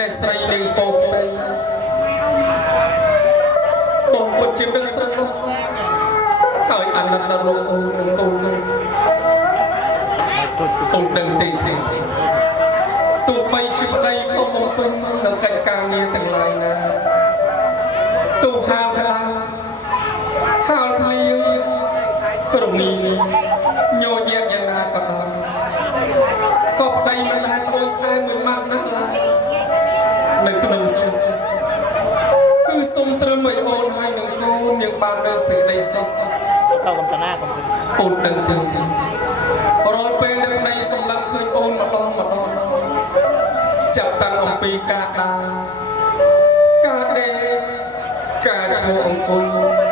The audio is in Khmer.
ដែលស្រីនឹងពោទៅបងពុតជាទឹកស្រីហើយអាណិតដល់លោកអូននិងកូននឹងអូនដឹងទេទេទោះបីជាប្តីខំបំពេញនឹងកិច្ចការងារទាំងឡាយណាទោះហាលក្តារហាលភ្លៀងរងាញយយ៉ាក់យ៉ាងណាក៏ដោយក៏ប្តីមិនដែលត្អូញត្អែមួយម៉ាត់ណាស់ឡើយនៅក្នុងចិត្តគឺសុំត្រឹមឲ្យអូនហើយនឹងកូនយើងបាននៅសេចក្តីសុខតើកំតណាកំអូនដឹងទេរាល់ពេលដែលប្តីសម្លឹងឃើញអូនម្ដងចាប់តាំងអំពីការដើរការដេកការឈរអង្គុយ